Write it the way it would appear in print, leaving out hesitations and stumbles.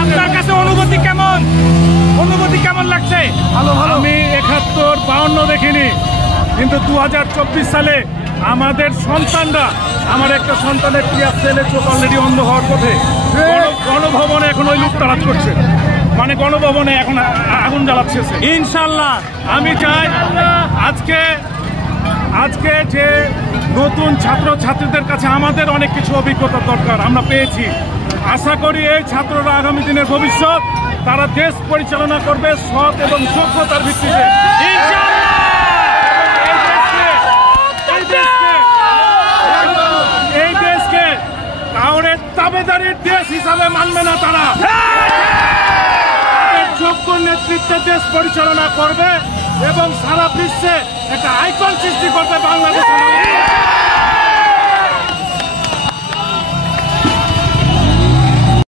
আপনার কাছে অনুভূতি কেমন লাগছে? আমি 71-52 দেখিনি, কিন্তু 2024 সালে আমাদের সন্তানরা, আমার একটা সন্তানের ক্লিয়ার ছেলে চোখ অলরেডি অন্ধ হওয়ার পথে, গণভবনে এখন ওই লোক তালাশ করছে, মানে গণভবনে এখন আগুন জ্বালাচ্ছে। ইনশাল্লাহ আমি চাই আজকে যে নতুন ছাত্রছাত্রীদের কাছে আমাদের অনেক কিছু অভিজ্ঞতা দরকার, আমরা পেয়েছি। আশা করি এই ছাত্ররা আগামী দিনের ভবিষ্যৎ, তারা দেশ পরিচালনা করবে সৎ এবং যোগ্যতার ভিত্তিতে। এই দেশকে কাউরে তাবেদারির দেশ হিসাবে মানবে না তারা। যোগ্য নেতৃত্বে দেশ পরিচালনা করবে এবং সারা বিশ্বে একটা আইকন সৃষ্টি করবে বাংলাদেশ।